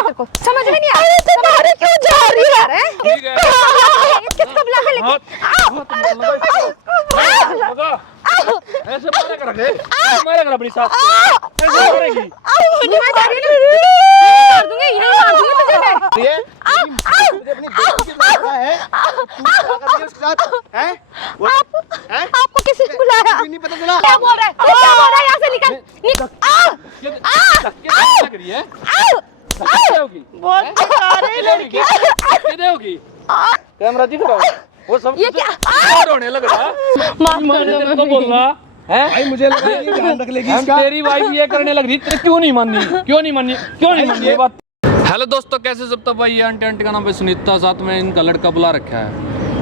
तेरे को समझ में नहीं आ रहा तुम्हारे क्यों जा रही है ठीक है किसको बुला के लेके ऐसे मारा कर रखे मारा कर अपनी साथ ऐसे मारेगी मैं जा रही हूं मार दूंगी यही मार दूंगी तुझे मैं ये मुझे अपनी बेटी की लड़का है तू क्या कर रही है उसके साथ हैं आपको किसने बुलाया नहीं पता चला क्या बोल रहा है तू क्या बोल रहा है यहां से निकल क्या लग रही है क्या होगी बहुत बेकार है लड़की क्या होगी कैमरा दिख रहा है वो सब ये क्या रोने लग रहा माफ कर दो तो बोल रहा है भाई मुझे लगा ये ध्यान रख लेगी हम इसका तेरी वाइफ ये करने लग रही तेरे क्यों नहीं माननी ये बात। हेलो दोस्तों कैसे सब तो भाई ये आंटी का नाम है सुनीता साथ में इनका लड़का बुला रखा है।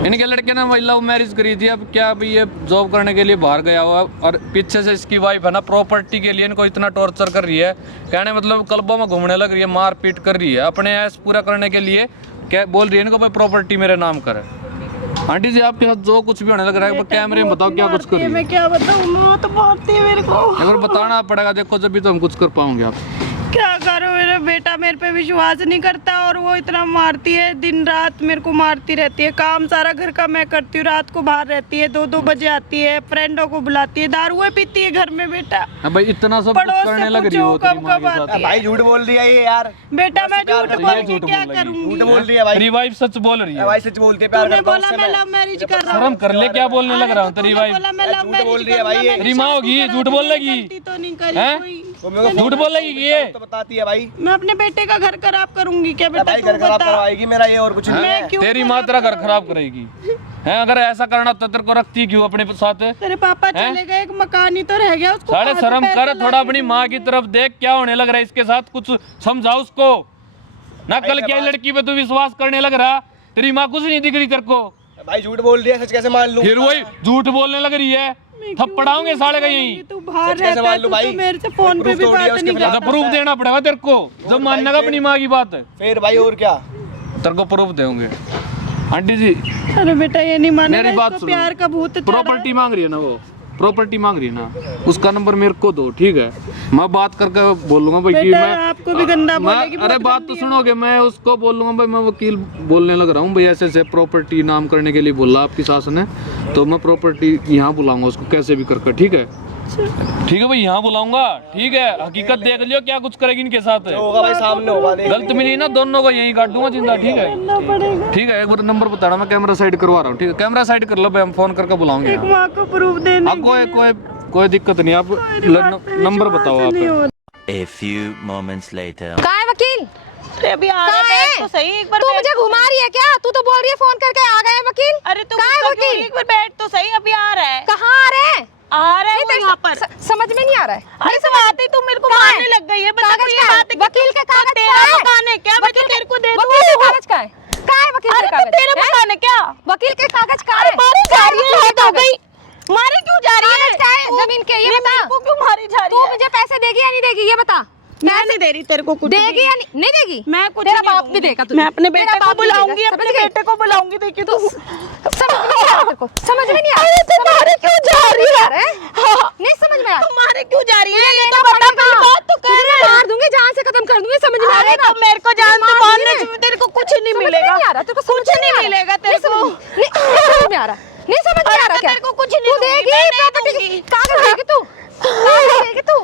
इनके लड़के ने लव मैरिज करी थी। अब क्या भाई ये जॉब करने के लिए बाहर गया हुआ और पीछे से इसकी वाइफ है ना प्रॉपर्टी के लिए इनको इतना टॉर्चर कर रही है कहने मतलब क्लबों में घूमने लग रही है मार पीट कर रही है अपने ऐश पूरा करने के लिए क्या बोल रही है इनको भाई प्रॉपर्टी मेरे नाम कर। आंटी जी आपके साथ जो कुछ भी होने लग रहा है कैमरे में बताओ क्या कुछ कर रही है। मैं क्या बताऊं मौत मारती है मेरे को अगर बताना पड़ेगा देखो जब भी तो हम कुछ कर पाओगे आप। क्या करो मेरा बेटा मेरे पे विश्वास नहीं करता और वो इतना मारती है दिन रात मेरे को मारती रहती है। काम सारा घर का मैं करती हूँ रात को बाहर रहती है 2-2 बजे आती है फ्रेंडों को बुलाती है दारुएं पीती है घर में बेटा। भाई इतना सब कुछ करने लग रही हो तेरी माँ के साथ। भाई झूठ बोल रही है ये यार बेटा मैं झूठ बोल के क्या करूँगी। झूठ बोल रही है भाई तेरी वाइफ सच बोल रही है। भाई सच बोलते प्यार तूने करता हूं बोला उससे मैं लव मैरिज कर रहा शर्म हूँ। कर ले क्या बोलने लग रहा हूँ तेरी वाइफ। बोला मैं लव झूठ बोल मैरिज रही है भाई ये। तेरी माँ होगी झूठ बोल लेगी तो नहीं करी हैं? कोई। वो मेरे को झूठ बोल लेगी कि ये तो बताती है भाई मैं अपने बेटे का घर खराब करूंगी क्या बेटा भाई तू घर खराब बता। करवाएगी मेरा ये और कुछ नहीं मैं है। क्यों तेरी माँ तेरा घर खराब करेगी है। अगर ऐसा करना तो तेरे को रखती क्यों अपने साथ। तेरे पापा चले गए एक मकान ही तो रह गया उसको साढ़े कहाँ से शर्म पैसे कर थोड़ा लाएंगे अपनी माँ की तरफ देख क्या होने लग रहा है इसके साथ कुछ समझाओ उसको ना। कल क्या लड़की पे तू विश्वास करने लग रहा तेरी माँ कुछ नहीं दिख रही तेरे को। भाई झूठ बोल रही है सच कैसे मान लूं। फिर वही झूठ बोलने लग रही है थप्पड़ाओगे साले का यही। तू बाहर सच कैसे रहता मान है लूं तू भाई? तो मेरे से फोन पे भी प्रूफ तो बात उसके नहीं खिलाफ। करता। प्रूफ देना पड़ेगा तेरे को जब माननेगा अपनी माँ की बात फिर भाई और क्या तेरे को प्रूफ देंगे। आंटी जी अरे बेटा ये नहीं मानेगा मेरी बात इसको सुनो। प्यार का भूत चढ़ा है। प्रॉपर्टी मांग रही है ना वो प्रॉपर्टी मांग रही है ना उसका नंबर मेरे को दो ठीक है। मैं बात करके बोलूंगा भाई कि बेटा, मैं आपको भी गंदा बोलेगी, अरे बहुत बात तो गंदी है। सुनोगे मैं उसको बोलूंगा भाई मैं वकील बोलने लग रहा हूँ भाई ऐसे ऐसे प्रॉपर्टी नाम करने के लिए बोला आपकी सास ने तो मैं प्रॉपर्टी यहाँ बुलाऊंगा उसको कैसे भी करके ठीक है। ठीक है भाई यहाँ बुलाऊंगा ठीक है। हकीकत देख लियो क्या कुछ करेगी इनके साथ। जो होगा भाई सामने होगा देख। गलत मिली ना दोनों को यही काट दूंगा जिंदा ठीक है। करना पड़ेगा। ठीक है एक बार नंबर बताना मैं कैमरा साइड करवा रहा हूँ ठीक है। कैमरा साइड कर लो भाई हम फोन करके बुलाऊंगे एक यहाँ। माँ को प्रूफ देने आप कोई दिक्कत नहीं आप नंबर बताओ आप। A few moments later. कहाँ है वकील अरे अभी आ रहा कहाँ है है? तो सही एक बार तू बैठ मुझे तो घुमा रही है क्या तू तो बोल रही है फोन करके आ गए वकील। अरे तू कहाँ है गुस्सा क्यों? वकील एक बार बैठ तो सही अभी आ रहा है कहाँ आ रहे हैं वो यहाँ पर। समझ में नहीं आ रहा है। अरे सब आते ही तू मेरे को कहाँ है? मारने लग गई है बता कागज ये कहाँ है? बात है कि वकील के कागज तेरा कहाँ है? मकान है क्या मैं तो तेरे को दे दूँ वकील के कागज कहाँ है वकील के अरे तो कागज तेरा हैं? मकान है क्या वकील के कागज कहाँ है मारी जा रही है हद हो कागज? गई मारी क्यों जा रही है कागज कहाँ है जमीन के ये बता मेरे को क्यों मारी जा तू रही है मुझे पैसे देगी या नहीं देगी ये बता मैं नहीं दे रही तेरे को कुछ देगी या नहीं देगी मैं कुछ तेरा नहीं बाप दूंगी। भी देगा तुझे मैं अपने तेरा बेटे को बाप भी देगा, बुलाऊंगी समझ अपने गई? बेटे को बुलाऊंगी देखिए तू समझ में नहीं आ रहा तेरे को समझ में नहीं आ रहा तुम्हारे क्यों जा रही है नहीं समझ में आ रहा तुम्हारे क्यों जा रही है ये लेना तो बता पड़ेगा। पहली बात तो कर तुझे मैं मार दूंगी जान से खत्म कर दूंगी समझ में आ अरे रहा तो मेरे को जान से मारने से तेरे को कुछ नहीं मिलेगा नहीं आ रहा तेरे को कुछ नहीं मिलेगा तेरे को नहीं समझ में आ रहा नहीं समझ में आ रहा क्या तेरे को कुछ नहीं तू दूंगी, देगी मैं नहीं प्रॉपर्टी दूंगी। कागज देगी तू कागज देगी तू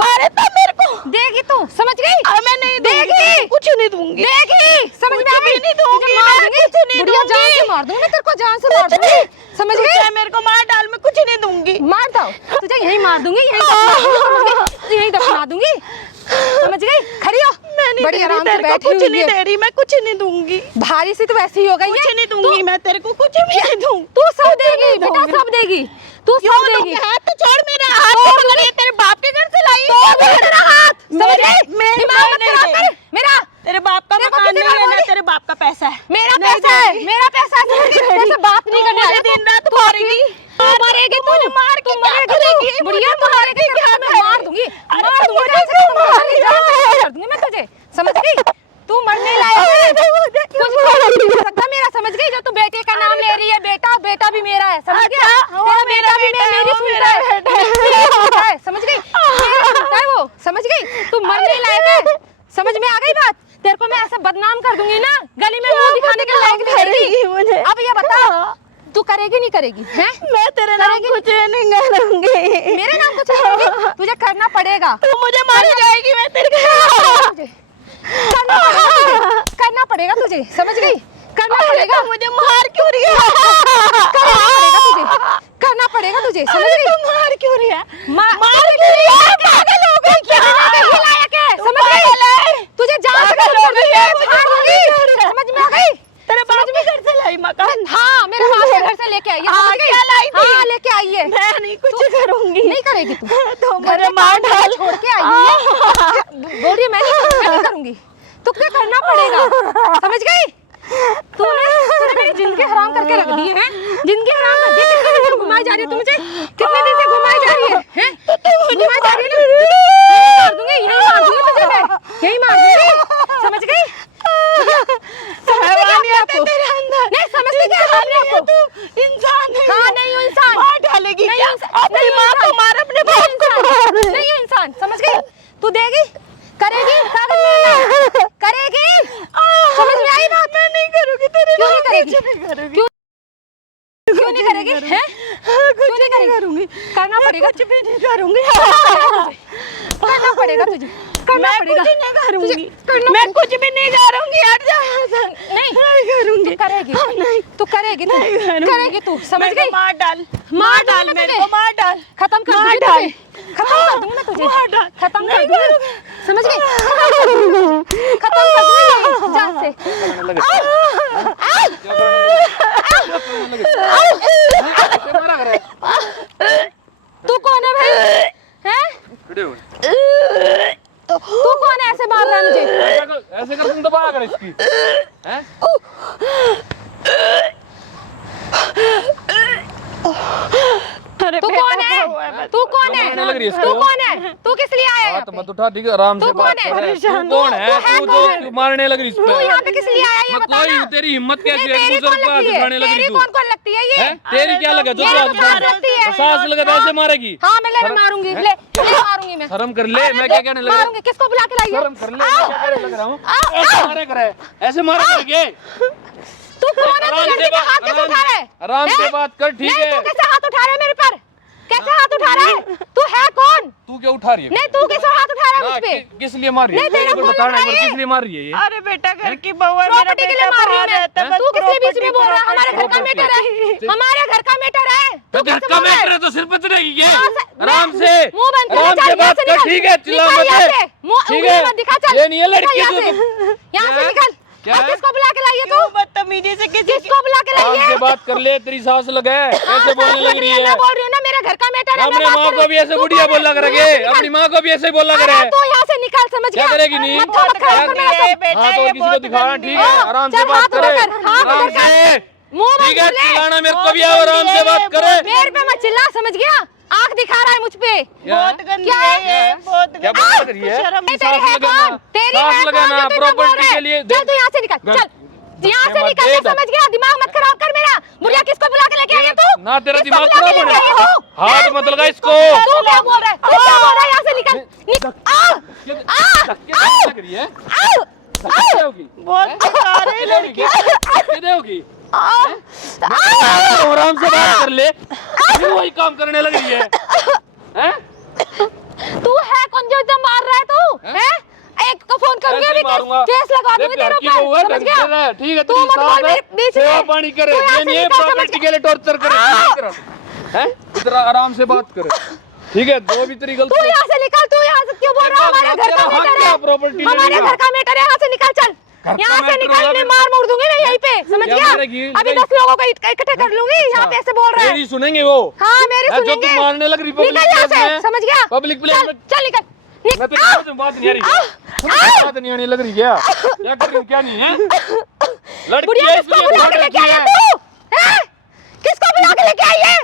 अरे तो मेरे को देगी तू समझ गई मैं नहीं दूंगी देगी कुछ नहीं दूंगी देगी समझ में आ कुछ भी गई नहीं दूंगी, तुझे मार मैं दूंगी कुछ नहीं बुढ़िया जान से दूंगी। मार दूंगी मैं तेरे को जान से मार दूंगी समझ तू गई चाहे मेरे को मार डाल मैं कुछ नहीं दूंगी मार दो तुझे यही मार दूंगी यही दफना दूंगी समझ गई खड़ी हो मैं नहीं बड़ी दे रही आराम से तेरे को बैठी कुछ हुई नहीं है दे रही मैं कुछ नहीं दूंगी भारी सी तो वैसी ही हो गई कुछ है नहीं दूंगी मैं तेरे को कुछ भी नहीं दूंगी तू सब देगी बेटा सब देगी तू सब देगी हाथ तो छोड़ मेरा हाथ तो पकड़ ये तेरे बाप के घर से लाई तेरा हाथ समझ गई मेरे दिमाग मत खराब कर मेरा तेरे बाप का तेरे को मकान कितनी नहीं बार है ना बोली? तेरे बाप का पैसा है मेरा नहीं पैसा है देगी। मेरा पैसा है तेरे बात नहीं करने आया दिन रात मारेगी तू मरेगी तू मार के क्या मरेगी करेगी? तू बुढ़िया तू मरेगी क्या मैं मार दूंगी अरे मार तू दूंगी मुझे जान से क्यों मार रही है? जान से कर दूंगी मैं तुझे समझ गई तू मरने लायक है कुछ नहीं कर सकता मेरा समझ गई जब तू बेटे का नाम ले रही है बेटा बेटा भी मेरा है समझ गया तेरा बेटा भी मेरी सुनता है समझ गई मेरी सुनता है वो समझ गई तू मरने लायक है समझ में आ गई बात तेरे को मैं ऐसे बदनाम कर दूंगी ना, गली में मुंह दिखाने के लायक नहीं रहेगी मुझे। अब ये बता तू करेगी नहीं करेगी? हैं मैं तेरे नाम कुछ नहीं करूंगी। मेरे नाम कुछ नहीं करेगी? तुझे करना पड़ेगा। तू मुझे मार जाएगी, मैं तेरे करना पड़ेगा तुझे, समझ गई? करना पड़ेगा। मुझे मार क्यों रही है? करना पड़ेगा तुझे, करना पड़ेगा तुझे, समझ गई? मार क्यों रही है? मार क्यों रही है? पागल हो गई क्या? लायक है, समझ गई? तुझे जान से कर दूंगी, फाड़ दूंगी, समझ में आ गई? तेरे बाप भी घर से लाई मकान? हाँ, मेरे बाप के घर से लेके आई है, समझ गई? क्या लाई थी? हाँ, लेके आई है। मैं नहीं कुछ करूंगी। नहीं करेगी तू? तो घर मुझे में मार काम डाल। छोड़ के आई है। बोल रही है मैं नहीं करूंगी। तुझे करना पड़ेगा, समझ गई? तूने मेरी जिंदगी हराम करके रख दी है। जिंदगी हराम कर दी। कितने दिन से घुमाई जा रही है तू मुझे? कितने दिन से घुमाई जा रही है? हैं? घुमाई जा रही है ना? मार दूंगी, यही मार दूंगी तुझे मैं, यही मार दूंगी, समझ गई? हैवानियत है तेरे अंदर। नहीं समझती क्या है आपको? तू इंसान है। हाँ नहीं हूँ इंसान। मार डालेगी नहीं क्या? इंसान। अपनी नहीं माँ को इंसान। मार, अपने नहीं बाप को इंसान। मार। नहीं हूँ इंसान, समझ गई? तू देगी, करेगी, कागज में करेगी, समझ में आई बात? मैं नहीं करूंगी तेरे क्यों नहीं करेगी? नहीं करूंगी। क्यों नहीं करेगी? हैं? क्यों नहीं करेगी? करना पड़ेगा, कुछ भी नहीं करूंगी। करना पड़ेगा तुझे, करना मैं पड़ेगा। कुछ नहीं करूंगी। करना मैं कुछ भी नहीं करूंगी। हट जा। नहीं करूंगी। तू करेगी, नहीं तू करेगी, तू नहीं करूंगी। करेगी, तू समझ मेरे को गई? मार डाल, मार मार दूंगी डाल मैं मेरे तुझे। को, मार डाल। खत्म कर मार दूंगी डाल। तुझे, खत्म कर दूंगी मैं तुझे, मार डाल। खत्म कर नहीं दूंगी, समझ गई? खत्म कर दूंगी जान से। तू कौन है भाई? हैं? तू कौन है ऐसे मार रहा है मुझे? ऐसे कर तुम दबा कर इसकी हैं? अरे तू बेटा कौन हुआ है? तू कौन है? मारने लग रही है इसको। तू कौन है? तू किस लिए आया है यहाँ हाथ पे? मत उठा, ठीक है? आराम से तू बात कौन है? कर। तू परेशान कौन है? तू है तू कौन? जो मारने लग रही इस तू पे? यहाँ पे किस लिए आया है ये बता कोई ना? तेरी हिम्मत कैसी नहीं, है? तेरी बुजुर्ग कौन को लगती है? दिखाने लग तेरी रही तू कौन लगती है ये? हैं? तेरी क्या लगा जो ये तू तो सास लगती है। सास लगा तो ऐसे मारेगी? हाँ मैं ले मारूंगी, ले मारूंगी मैं। शर्म कर ले। मैं क्या कहने लगा? मारूंगी, किसको बुला के लाई है? शर्म कर ले। मैं क्या कहने लग रहा हूँ? ऐसे मारे करे, ऐसे मारे करके। तू कौन है? तू लड़की का हाथ कैसे उठा रहा है? आराम से हैं? बात कर, ठीक नहीं, है? तू कैसे हाथ उठा रहा है मेरे पर? कैसे हाथ उठा रहा है? तू है कौन? तू क्या उठा रही है? नहीं तू कैसे हाथ उठा रहा है ना, मुझ पे? किस लिए मार रही है? नहीं, तेरा मेरे को कौन बताना उठा एक बार, रही है? किस लिए मार रही है ये? अरे बेटा घर की बहू है, मेरा प्रॉपर्टी के लिए बेटा मार रही बाहर है रहता है, मैं। बस तू किस लिए बीच में प्रॉपर्टी, बोल रहा है? हमारे घर का प्रॉपर्टी। मैटर है, हमारे घर का मैटर है। तू तो घर कैसे का बोल रहा है? मैटर है तो सिर पे चढ़ेगी ये। यहाँ से- आराम से, मुंह बंद कर, आराम चल, से यहाँ बात से कर, निकल। ठीक है? चिल्ला निकल मत यहाँ है, से। मुंह ठीक उंगली है? मत दिखा, चल। ये नहीं है निकल लड़की यहाँ जो से। तुम- यहाँ से क्या? निकल। क्या और है? किसको बुला के लाई है तू? क्यों बदतमीजी से किसी किसको बुला के लाई आराम है? से बात कर ले। तेरी सास लगे ऐसे बोलने लग रही है। मैं बोल रही हूँ ना, मेरे घर का मैटर है। अपनी माँ को भी ऐसे बुढ़िया बोला करेंगे, अपनी माँ को भी ऐसे बोला करे। तू यहाँ से निकल, समझ क्या गया? करेगी नहीं? मत खराब कर मेरा क्या- सब। बेटा हाँ तो ये किसी को बहुत दिखाना, गंदी ठीक है। है? आराम से चल, बात हाथ करे, उधर कर, हाथ आराम उधर कर। से, मुंह बंद ठीक है? कर ले। चिल्लाना मेरे को भी आओ, आराम से बात करे। मेरे पे मत चिल्ला, समझ गया? आंख दिखा रहा है मुझ पे। बहुत गंदी क्या है है? ये, बहुत क्या गंदी बात कर रही है? शर्म नहीं, सास तेरी है लगाना, कौन? तेरी सास है लगाना, कौन जो तू इतना बोल प्रॉपर्टी रहा के है? लिए चल तू यहाँ से निकल, चल यहाँ से निकल, मैं समझ गया। दिमाग मत खराब कर मेरा। बुढ़िया किसको बुला के लेके आई है तू? ना तेरा किसको दिमाग बुला के खराब लेके आई है होना। तू? हाथ हैं? मत लगा इसको। तू क्या बोल रहा है? तू क्या बोल रहा है? यहाँ से निकल। क्या लग रही है? क्या होगी? बहुत सारे लड़की क्या होगी? आराम से बात कर ले। फिर वही काम करने लग रही है। हैं? तू है कौन जो इतना मार रहा है तू? हैं? एक को फोन करूंगी ऐसे अभी, मारूंगा। केस लगा दूंगी देख, तेरे लड़की को हुआ, ऊपर, समझ ढंग गया? से रह, ठीक है? तू तेरी मत बोल सास मेरे है, बीच में। सेवा पानी करे, तू यहाँ ये से नहीं है निकल, समझ प्रॉपर्टी गया? के लिए टॉर्चर करे। हैं? इतना आराम से बात करे, ठीक है? दो भी तेरी तू गलती है। यहाँ से निकल, तू यहाँ से क्यों बोल रहा है? हमारे घर का तेरा हक मैटर क्या है, प्रॉपर्टी हमारे लेने का? घर का मैटर है। यहाँ से निकल, चल घर का यहाँ से मैटर निकल, होगा मैं फिर- मार मोड़ दूंगी मैं यहीं पे, समझ क्या गया? मारेगी? अभी 10 लोगों को इकट्ठे कर लूंगी। यहाँ पे ऐसे बोल रहा है। तेरी सुनेंगे वो। हाँ मेरे जो सुनेंगे। तू मारने लग रही पब्लिक निकल यहाँ प्लेस से, में। समझ गया? पब्लिक प्लेस में। चल निकल। मैं तेरी बात में बात नहीं आ रही। बात नहीं आने लग रही क्या? क्या कर रही हूँ, क्या नहीं है? लड़की बुढ़िया है किसको इसलिए बुला भाग के लेके रखी आई है है। तू? हैं? किसको बुला के लेके आई है?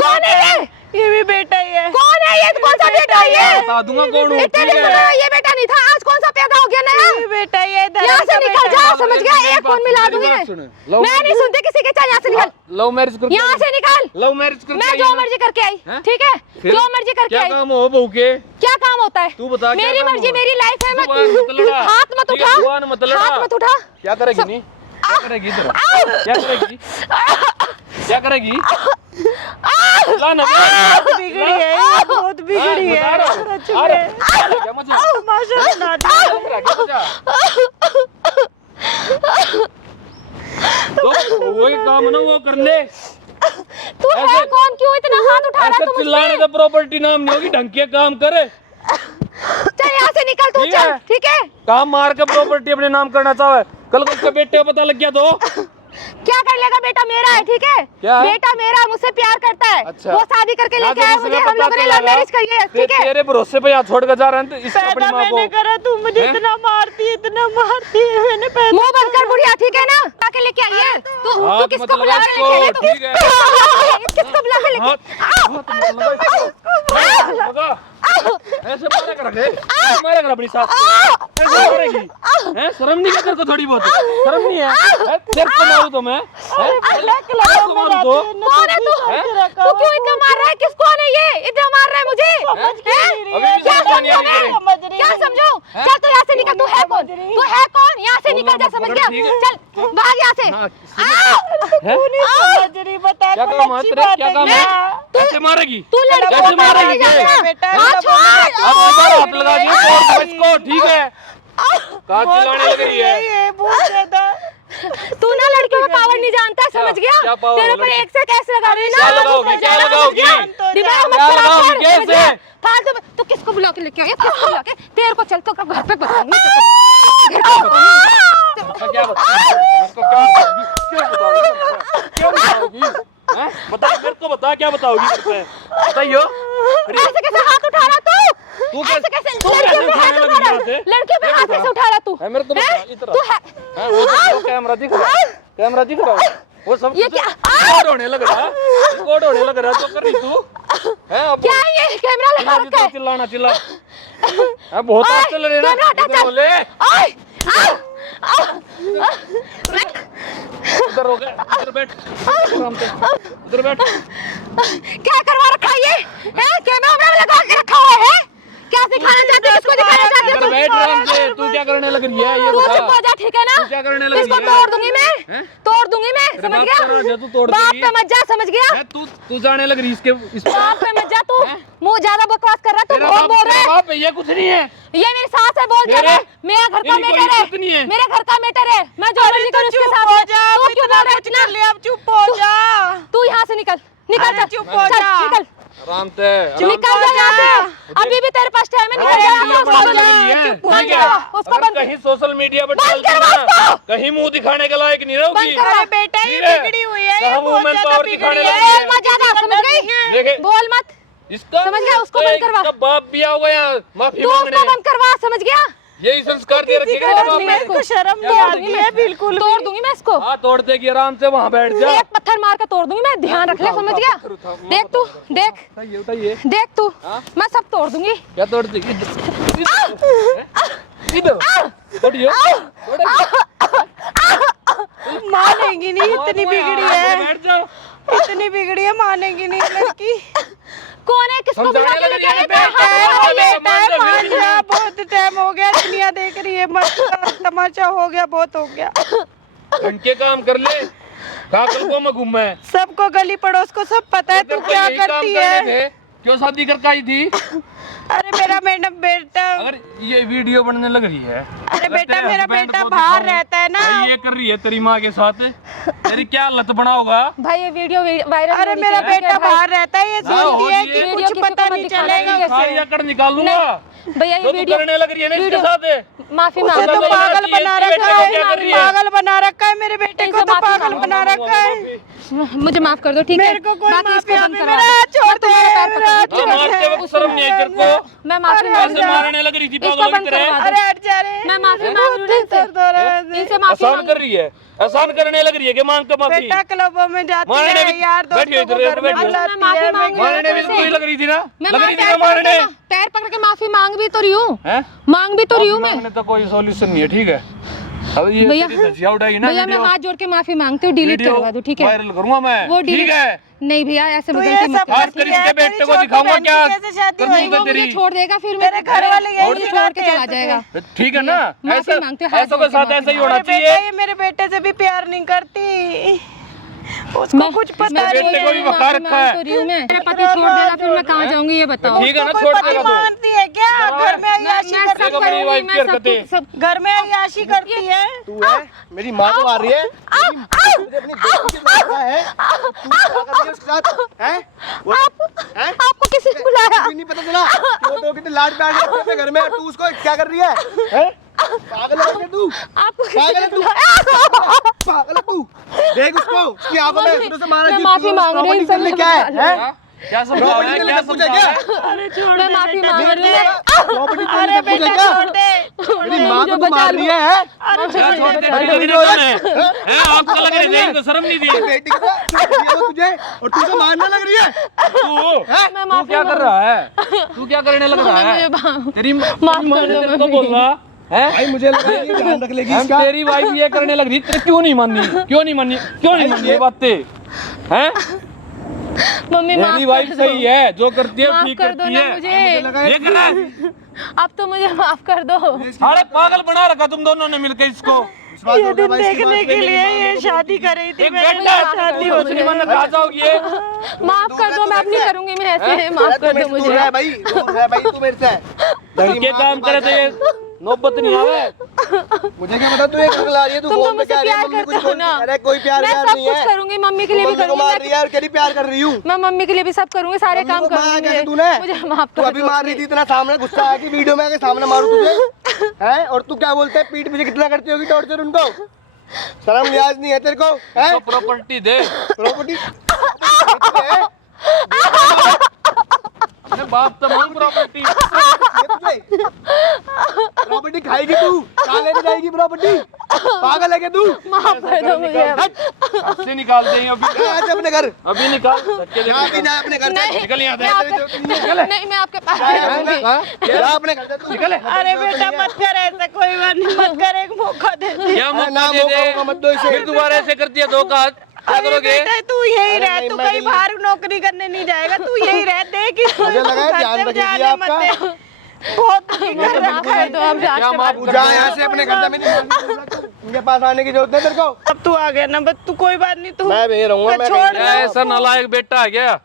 कौन है ये भी बेटा ही है। कौन है ये? कौन सा बेटा है ये? बता दूंगा कौन हूँ, इतने ठीक दिन है? से ये बेटा नहीं था, आज कौन सा पैदा हो गया नया? ये भी बेटा ही है, धर्म यहाँ से का निकल बेटा जा, है। समझ गया? एक फोन मिला दूंगी मेरी मैं। बात सुन। लो- मैं नहीं सुनती किसी के, चल यहाँ से निकल। लव मैरिज करके यहाँ से निकल। लव मैरिज करके मैं आई जो है ना? मर्जी करके आई, हैं? ठीक है, फिर जो मर्जी करके क्या आई। काम हो बहू के? क्या काम होता है? तू बता, क्या मेरी काम मर्जी, हो? मेरी लाइफ है। जुबान मत लड़ा। हाथ मत ठीक है, उठा, जुबान मत लड़ा। हाथ मत उठा। क्या करेगी नहीं? क्या करेगी इधर? क्या करेगी? क्या करेगी? ला ना, बहुत बिगड़ी है ये, बहुत बिगड़ी है। सच में अरे क्या मजा? तमाशा बना दिया। क्या मजा? तो वही काम ना वो कर ले। तू है कौन? क्यों इतना हाथ उठा रहा ऐसे है तू? चिल्लाने का प्रॉपर्टी नाम नहीं होगी, ढंग के काम करे। चल यहाँ से निकल तू, ठीक चल, है। ठीक है। काम मार के प्रॉपर्टी अपने नाम करना चाहे, कल को उसके बेटे को पता लग गया तो क्या कर लेगा? बेटा मेरा है, ठीक है, क्या है? बेटा मेरा मुझसे प्यार करता है। अच्छा। वो शादी करके लेके आया मुझे, हम लोगों ने लव मैरिज करी है, ठीक है। तेरे भरोसे पे यहाँ छोड़ कर जा रहे हैं तो इस अपनी पैदा माँ को मैंने करा, तू मुझे हैं? इतना मारती है मैंने पैदा। मुंह बंद कर बुढ़िया, ठीक है ना? लाके लेके आई है तू हाथ किसको मत बुला लगा के लेके आई है तू? ठीक है। किसको बुला के लेके ऐसे मारे कर रखे, ऐसे मारे कर अपनी सास को, ऐसे मारेगी, हैं? शर्म नहीं है तेरे को? थोड़ी बहुत शर्म नहीं है? हैं? तेरे को मारूं तो मैं, हैं? तेरे को मारूं तो? कौन है तू? तू क्यों इतना मार रहा है? किसको है ये इतना मार रहा है मुझे? अभी भी क्या समझ नहीं आ समझूं रही मैं? तेरी। क्या समझूं? चल तू यहाँ से निकल। तू है कौन? तू है कौन? यहाँ से निकल जा, समझ गया? ठीक है। चल भाग यहाँ से। हाँ, तू नहीं समझ रही, बता क्या कोई काम है अच्छी तेरे? बात क्या है काम क्या? है? ऐसे मारेगी? तू लड़की कैसे को मारेगी मारेगी ये? क्या? बेटा, हाँ, सब छोड़। अब एक बार हाथ लगा दिए तो इसको, ठीक है? कहाँ चिल्लाने लग रही है? ये बहुत ज्यादा। तू ना लड़की का पावर नहीं जानता, समझ गया? क्या power तेरे है ऊपर लड़की? एक से कैसे लगा रही है क्या ना? लगाओगी? क्या लगाओगी? दिमाग मत क्या खराब लगाओगी? कर, समझ कैसे? गया? फालतू में तू किसको बुला के लेके आई? किसको बुला के? तेरे को चल तो घर पे बताऊंगी, घर पे बताऊंगी। क्या बताओगी? इसको क्या बताओगी? क्या बताओगी? क्या बताओगी? हैं? बता, मेरे को बता, क्या बताओगी मेरे पे? बताइयो। ऐसे कैसे हाथ उठा रहा तू? कैसे- ऐसे कैसे तू लड़की कैसे पे हाथ उठाने उठा रहा लगी है? यहाँ से? लड़की पे हाथ कैसे उठा रहा तू? है, मेरे को बता, हैं? इधर तू है हैं? वो कैमरा दिख रहा है, कैमरा दिख रहा है, वो सब ये कुछ क्या? रिकॉर्ड होने लग रहा है, रिकॉर्ड होने लग रहा है, तो कर रही तू हैं? अब क्या है ये? कैमरा लगा रखा है। चिल्लाना चिल्ला हैं? बहुत ओए, आप चल रहे हैं कैमरा हटा, ना, चल। बोले ओए, इधर हो गया, इधर बैठ, आराम से, इधर बैठ। क्या करवा रखा है ये? हैं? कैमरा में लगा के रखा हुआ है? क्या सिखाना चाहते हो? किसको दिखाना चाहते हो इधर तुम? बैठ आराम से, तू क्या करने लग रही है ये तू चुप बता? हो जा, ठीक है ना? तू क्या करने लगी इसको है? तोड़ दूंगी मैं, हैं? तोड़ दूंगी मैं, तेरे समझ बाप गया? का राज है, तू तोड़ बाप देगी। पे मत जा, समझ गया? हैं? तू जाने लग रही इसके बाप पे मत जा तू। मुंह ज्यादा बकवास कर रहा है तू, तेरा बहुत बोल रहा है। बाप है, ये कुछ नहीं है। ये मेरी सास है, बोल मेरे- जा मेरा घर का इनकी कोई मैटर इज्जत नहीं है, है। मेरे घर का मैटर है। मैं जो मर्जी करूं उसके साथ हो में। जा, तू क्यों बोल रहा है इतना? अब चुप हो जा। तू यहाँ से निकल, निकल अरे जा, चुप हो चल, जा। निकल, आराम से, निकल जा यहाँ से। अभी भी तेरे पास टाइम है, निकल जा यहाँ से। बना लग रही है, बंद ठीक है? करवा, उसको अगर बंद कहीं सोशल मीडिया पर बंद डालती करवा ना, उसको। कहीं मुंह दिखाने के लायक नहीं रहोगी। बंद करवा। अरे बेटा, ये ठीक है? बिगड़ी हुई है, कहाँ ये बहुत woman ज्यादा power बिगड़ी दिखाने है। लगी है। बोल मत ज्यादा, समझ गई? देखे, बोल मत। इसका समझ गया, उसको बंद करवा। इसका बाप भी आओगे यहाँ माफी तू मांगने, उसको बंद करवा, समझ गया? यही संस्कार दे रखे किसी तेरे को बाप नहीं ने। है, इसको शर्म क्या नहीं तोड़ आती दूंगी है बिल्कुल तोड़ दूंगी मैं इसको, हाँ तोड़ देगी, आराम से वहाँ बैठ जा। एक पत्थर मार के तोड़ दूंगी मैं, ध्यान रख ले, समझ गया? देख तू, देख, बताइए बताइए, देख तू, हाँ? मैं सब तोड़ दूंगी। क्या तोड़ देगी? इधर तोड़ियो, मानेगी नहीं, इतनी बिगड़ी है, बैठ जाओ। इतनी बिगड़ी है, मानेगी नहीं लड़की। कौन है? किसको बुला के लेके आई? तेरा हाथ उठा रही है। बेटा, मान जा, बहुत टाइम हो गया, दुनिया देख रही है, मत तमाशा हो गया, बहुत हो गया। घंटे काम कर ले, काकल को मैं घूम है। सबको गली पड़ोस को सब पता है तू क्या करती है। क्यों शादी करके आई थी? अरे मेरा बेटा, अगर ये वीडियो बनने लग रही है, अरे बेटा, तेरे मेरा husband बेटा को बाहर दिखाऊं, रहता है ना। भाई ये कर रही है तेरी माँ के साथ, तेरी क्या हालत बना होगा? भाई ये वीडियो वायरल अरे होनी मेरा चाहिए, बेटा भाई। बाहर रहता है, ये हाँ, सोचती है होगी। कि वीडियो कुछ किसी पता को नहीं मत दिखाना, चलेगा ठीक है? सारी अकड़ निकाल लूंगा। भैया ये जो तू वीडियो करने लग रही है ना इसके वीडियो- साथ, माफी उसे मांगो, तो तो पागल ये बना बेटे रखा को क्या कर है, रही है? पागल बना रखा है, मेरे बेटे को इनसे तो माफी पागल मांगो, बना रखा है। मुझे माफ कर दो, ठीक है? मेरे को कोई बाकी इसको माफी बंद नहीं, करवा मेरा दो। हाथ छोड़ मैं तुम्हारे पैर दे, पकड़ मेरा रही हूँ, हाँ, मारते वक्त शर्म नहीं आई तेरे को? मैं माफी मांग ऐसे रही हूँ। मारने लग रही थी इसको पागलों बंद की तरह। करवा दो। अरे हट जा रे, मैं माफी मांग रही हूँ इनसे। दर्द हो रहा है। इनसे माफी आसान मांग कर रही है, आसान करने लग रही है कि मांग का माफी। बेटा क्लबों में जाती मारने है, भी- यार बैठिए दोस्तों को इधर, घर में बैठिए। बुलाती मैं माफी है, मांग रही हूँ। मारने भी तो पूरी लग रही थी ना, मैं लग रही थी ना पैर मारने। पैर पकड़ के माफी मांग भी तो रही हूँ, हैं? मांग भी तो रही हूँ मैं। मांगने तो कोई सॉल्यूशन नहीं है, ठीक है? अब ये भैया, तेरी धज्जियां उड़ाई ना भैया मैं वीडियो हाथ जोड़ के माफी मांगती हूँ, डिलीट वीडियो करवा दो, ठीक है? वायरल करूंगा मैं, वो ठीक delete- है? नहीं भैया ऐसे तू गलती ये मत सब करो। आज कर इसके बेटे को दिखाऊंगा क्या कैसे शादी करनी नहीं, तो वो मुझे तेरी। छोड़ देगा, फिर मैं तेरे घर वाले यही मुझे छोड़ सिखाते के हैं चला तुझे। जाएगा। ठीक है ना, माफी ऐसा मांगते हो, हाथ ऐसों जोड़ के के साथ माफी ऐसा ही होना अरे बेटा, चाहिए। ये मेरे बेटे से भी प्यार नहीं करती, उसको कुछ पता इसके नहीं बेटे को भी है। बका रखा है। मेरे पति छोड़ देगा, फिर मैं कहाँ जाऊंगी ये बताओ? ठीक है ना, कोई छोड़ पति देगा तो मानती है क्या? घर में मैं अय्याशी सब करती देखो मेरी है, वाइफ की मैं सब हरकतें। कुछ- सब घर में अय्याशी करती है। तू है मेरी माँ को मार रही है, मुझे अपनी बेटी की लड़का है, तू क्या कर रही है उसके साथ? हैं? हैं? आपको किसी ने बुलाया? तुझे नहीं पता चला कि वो तो कितने लाड प्यार करते हैं अपने घर में, तू उसको क्या कर रही है? हैं? पागल है क्या तू? आपको किसी पागल ने है तू? बुलाया? पागल है तू? देख उसको, उसकी आंखों में शुरू से मारा मैं कि माफी मांग रही हूँ, property इन सब के लिए में क्या है? बता हैं? हाँ? क्या समझा प्रॉपर्टी है, के क्या लिए पूछा समझा क्या? है? अरे छोड़ मैं दे माफी बेटा, मांग छोड़ रही दे। हूँ। प्रॉपर्टी के अरे लिए बेटा पूछा क्या? छोड़ दे। मेरी माँ को मुझे तू मार बचा रही लो। है? अरे क्या छोड़ छोड़ दे दे, बेटा। छोड़ दे, छोड़ दे। हैं, आपको लग रही है, इनको शर्म नहीं दी बेटी को दिया वो तुझे और तू उसे मारने लग रही है? तू क्या कर रहा है? तू क्या करने लग रहा है? तेरी माफ कर दो तेरे को बोल रहा है? भाई मुझे लगा ये ध्यान रख लेगी हम इसका। तेरी वाइफ ये करने लग रही, तेरे क्यों नहीं माननी? क्यों नहीं माननी? क्यों नहीं माननी ये बातें? हैं? मम्मी माफ मेरी कर वाइफ दो। सही है, जो करती है वो माफ ठीक कर दो करती ना है। मुझे, लगा ये कर रहा है? अब तो मुझे माफ कर दो। साले पागल बना रखा तुम दोनों ने मिलकर इसको। विश्वास ये हो गया दिन भाई इसकी देखने बात के पे, लिए मेरी माँ ये को शादी कर रही थी, एक मेरी घंटा शादी हो हो चुकी है, कहाँ जाओगी ये? माफ कर दो, मैं अब नहीं करूंगी, मैं ऐसे माफ अरे कर तू दो मेरे से दूर मुझे। रह भाई, दूर रह भाई तू मेरे से। तेरी के माँ काम के करे पास तो ये है। नौबत नहीं आवे। मुझे क्या पता तू ये कर ला रही है, तू तुम तो फोन पे मुझसे कह रही है प्यार मम्मी करते कुछ हो बोल ना। अरे कोई प्यार मैं व्यार सब नहीं कुछ है। करूंगी, मम्मी के लिए भी मम्मी को करूंगी, मार रही है और कह रही प्यार कर रही हूँ। मैं मम्मी के लिए भी सब करूंगी, सारे मम्मी काम को मारा कैसे करूंगी। तूने? मुझे माफ तू कर अभी दो। मार रही थी, इतना सामने गुस्सा आया कि वीडियो में आके सामने मारू तुझे हैं? और तू क्या बोलते है पीठ पीछे कितना करती होगी टॉर्चर उनको? शर्म लिहाज नहीं है तेरे को हैं? तो प्रॉपर्टी दे। प्रॉपर्टी अरे बाप तो मांग प्रॉपर्टी। प्रॉपर्टी खाएगी तू, कहाँ लेके जाएगी प्रॉपर्टी? पागल है क्या तू? माफ कर दो मुझे। से निकाल देंगे अभी। जा अपने घर, अभी निकाल धक्के दे। जा अभी जा अपने घर से। निकल यहाँ मैं आपके- नहीं, मैं आपके पास नहीं रहूंगी। जा अपने घर से तू। अरे बेटा मत कर ऐसा, कोई बात नहीं, मत कर, एक मौका दे दे। क्या अरे मौका ना दे मौका दे? वौका मत दो इसे। फिर दोबारा ऐसे कर दिया धोखा, क्या अरे करोगे? बेटा तू यही रह, नहीं, तू मैं कहीं नहीं- बाहर नौकरी करने नहीं जाएगा, तू यही रह, देख इसको, मुझे लगा है घर ध्यान से रखेगी जाने आपका। मत दे। बहुत दुखी कर माफ रखा है कर दो, अब क्या रास्ते माफ तू जा यहाँ से अपने घर से, मेरी इनके पास आने की जरूरत है तेरे को। अब तू आ गया ना, बस तू कोई बात नहीं, तू मैं वहीं रहूंगा, मैं छोड़ वहीं क्या ऐसा नालायक बेटा है क्या?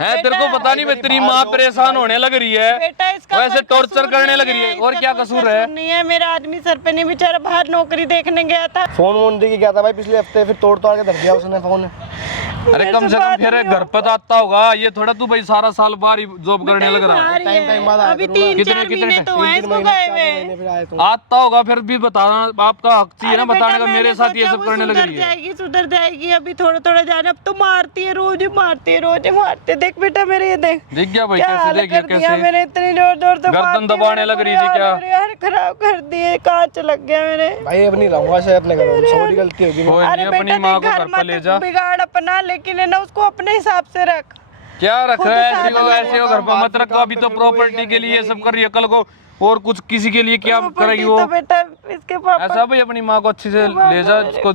है तेरे को पता नहीं तेरी माँ परेशान होने लग रही है, बेटा इसका वैसे कोई टॉर्चर कसूर करने नहीं लग रही है। और इसका क्या कोई कसूर है? नहीं है, मेरा आदमी सर पे नहीं, बेचारा बाहर नौकरी देखने गया था। फोन वोन दे के गया था भाई पिछले हफ्ते, फिर तोड़ तोड़ के धर दिया उसने फोन। अरे कम से कम फिर घर पर तो आता होगा, ये थोड़ा तू भाई सारा साल बाहर ही जॉब करने लग रहा है। बाहर ही टाइम है। टाइम बाद आया अभी करूंगा। 3-4 कितने- महीने तो हुए इसको गए हुए। फिर आए तुम। आता होगा फिर भी बताना, आपका हक चाहिए ना अरे बताने बेटा, का, मैंने मेरे साथ ये सोचा सब वो करने लग सुधर रही है। जाएगी, सुधर जाएगी, अभी थोड़ा थोड़ा जाने। अब तो मारती है, रोज मारती है, रोज मारती है। देख बेटा मेरे, ये देख दिख गया भाई क्या कैसे, हाल देखिए कर दिया कैसे मैंने, इतनी जोर जोर से गर्दन मारती है, दबाने मेरे लग रही बुरे थी हाल क्या? मेरे यार खराब कर दिए, कांच लग गया मेरे। भाई अब नहीं रहूंगा से अपने घर में, सॉरी गलती होगी। कोई अरे नहीं, अपनी बेटा माँ देख, को घर घर पर ले जा। मत बिगाड़ अपना, लेकिन है ना उसको अपने हिसाब से रख। क्या रख खुद रहा है? साथ ऐसे हो में ऐसे हो, घर पर मत रखो। अभी तो प्रॉपर्टी के लिए ये सब कर रही है, कल को और कुछ किसी के लिए क्या करेगी वो? तो बेटा इसके पापा ऐसा भाई अपनी माँ को अच्छी से ले जा, इसको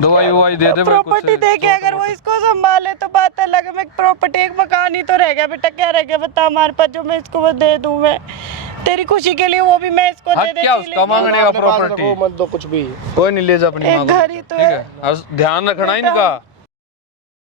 दवाई ववाई दे दे भाई कुछ। प्रॉपर्टी दे के अगर वो इसको संभाले तो बात अलग है। मैं प्रॉपर्टी, एक मकान ही तो रह गया बेटा, क्या रह गया बता हमारे पास, जो मैं इसको वो दे दूं। मैं तेरी खुशी के लिए वो भी मैं इसको हक दे देती, क्या उसका मांगने का अपने पास प्रॉपर्टी? रखो, मत दो कुछ भी। कोई नहीं, ले जा अपनी एक माँ को। घर ही तो ठीक है। है, अब ध्यान रखना इनका।